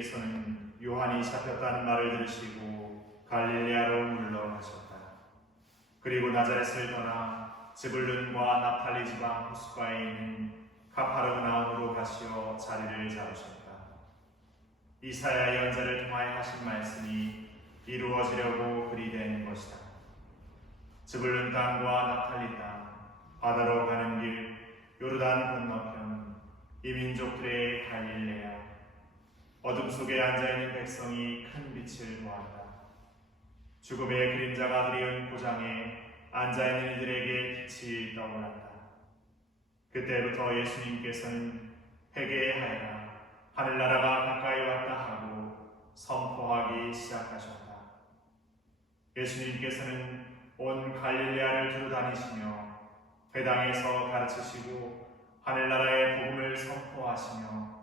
예수님께서는 요한이 잡혔다는 말을 들으시고 갈릴레아로 물러가셨다. 그리고 나자렛을 떠나 스불룬과 나팔리 지방 호수가에 있는 카파르나움으로 가시어 자리를 잡으셨다. 이사야 연자를 통하여 하신 말씀이 이루어지려고 그리 된 것이다. 스불룬 땅과 나팔리 땅, 바다로 가는 길, 요르단 건너편, 이민족들의 갈릴레아, 어둠 속에 앉아있는 백성이 큰 빛을 보았다. 죽음의 그림자가 드리운 고장에 앉아있는 이들에게 빛이 떠올랐다. 그때부터 예수님께서는 회개하여라 하늘나라가 가까이 왔다 하고 선포하기 시작하셨다. 예수님께서는 온 갈릴레아를 두루 다니시며 회당에서 가르치시고 하늘나라의 복음을 선포하시며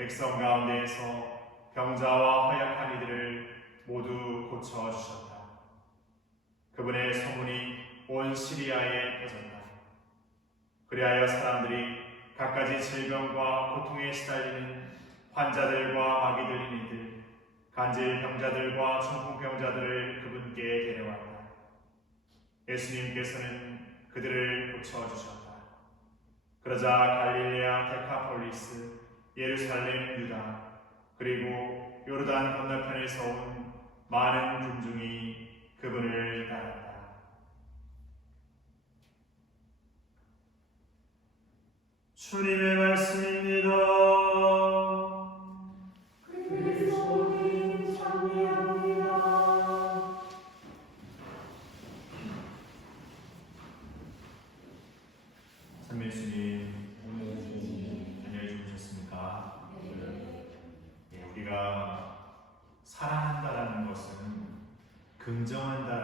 백성 가운데에서 병자와 허약한 이들을 모두 고쳐 주셨다. 그분의 소문이 온 시리아에 퍼졌다. 그리하여 사람들이 갖가지 질병과 고통에 시달리는 환자들과 마귀 들린 이들, 간질 병자들과 중풍병자들을 그분께 데려왔다. 예수님께서는 그들을 고쳐 주셨다. 그러자 갈릴레아 데카폴리스 예루살렘 유다 그리고 요르단 건너편에서 온 많은 군중이 그분을 따랐다. 주님의 말씀입니다. 그리스도님 찬미합니다 선배 주님, 안녕히 주무셨습니까? 예, 우리가 사랑한다라는 것은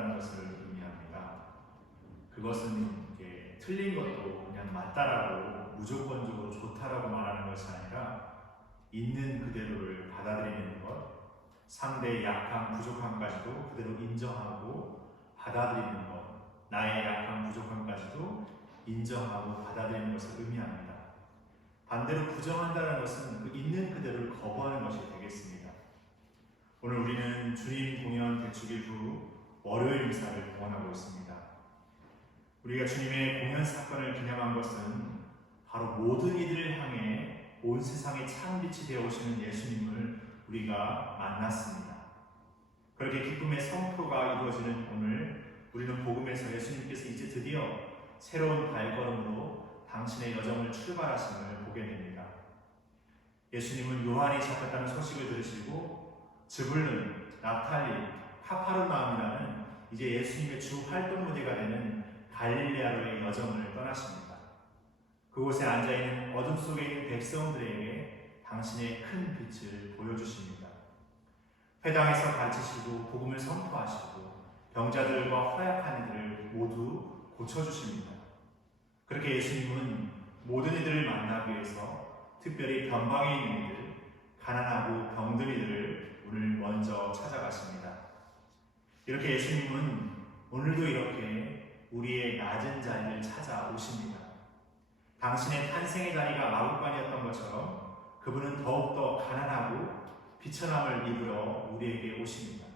긍정한다는 것을 의미합니다. 그것은 이게 틀린 것도 그냥 맞다라고 무조건적으로 좋다라고 말하는 것이 아니라 있는 그대로를 받아들이는 것, 상대의 약함, 부족함까지도 그대로 인정하고 받아들이는 것, 나의 약함, 부족함까지도 인정하고 받아들이는 것을 의미합니다. 반대로 부정한다는 것은 그 있는 그대로를 거부하는 것이 되겠습니다. 오늘 우리는 주님 공연 대축일 후 월요일 미사를 공헌하고 있습니다. 우리가 주님의 공연 사건을 기념한 것은 바로 모든 이들을 향해 온 세상의 찬빛이 되어 오시는 예수님을 우리가 만났습니다. 그렇게 기쁨의 성토가 이루어지는 오늘 우리는 복음에서 예수님께서 이제 드디어 새로운 발걸음으로 당신의 여정을 출발하심을 보게 됩니다. 예수님은 요한이 잡혔다는 소식을 들으시고 즈불른, 나탈리, 카파르나움이라는 이제 예수님의 주 활동 무대가 되는 갈릴레아로의 여정을 떠나십니다. 그곳에 앉아 있는 어둠 속에 있는 백성들에게 당신의 큰 빛을 보여주십니다. 회당에서 가르치시고 복음을 선포하시고 병자들과 허약한 이들을 모두 고쳐주십니다. 그렇게 예수님은 모든 이들을 만나기 위해서 특별히 변방에 있는 이들, 가난하고 병든 이들을 오늘 먼저 찾아가십니다. 이렇게 예수님은 오늘도 이렇게 우리의 낮은 자리를 찾아오십니다. 당신의 탄생의 자리가 마국간이었던 것처럼 그분은 더욱더 가난하고 비천함을 입으러 우리에게 오십니다.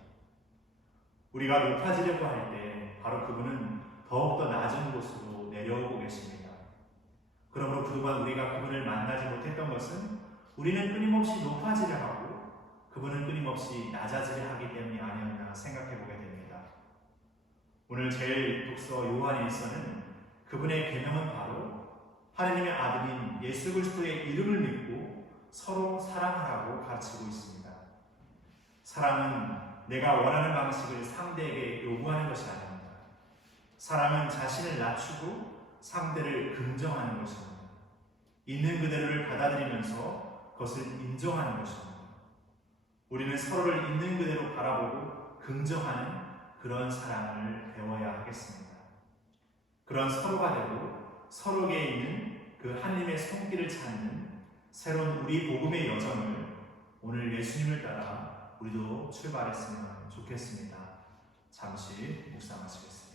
우리가 높아지려고 할 때 바로 그분은 더욱더 낮은 곳으로 내려오고 계십니다. 그러므로 그동안 우리가 그분을 만나지 못했던 것은 우리는 끊임없이 높아지려 하고 그분은 끊임없이 낮아지려 하기 때문이 아니었나 생각해 보게 됩니다. 오늘 제일 독서 요한 1서는 그분의 계명은 바로 하나님의 아들인 예수 그리스도의 이름을 믿고 서로 사랑하라고 가르치고 있습니다. 사랑은 내가 원하는 방식을 상대에게 요구하는 것이 아닙니다. 사랑은 자신을 낮추고 상대를 긍정하는 것입니다. 있는 그대로를 받아들이면서 그것을 인정하는 것입니다. 우리는 서로를 있는 그대로 바라보고 긍정하는 그런 사랑을 배워야 하겠습니다. 그런 서로가 되고 서로에게 있는 그 하나님의 손길을 찾는 새로운 우리 복음의 여정을 오늘 예수님을 따라 우리도 출발했으면 좋겠습니다. 잠시 묵상하시겠습니다.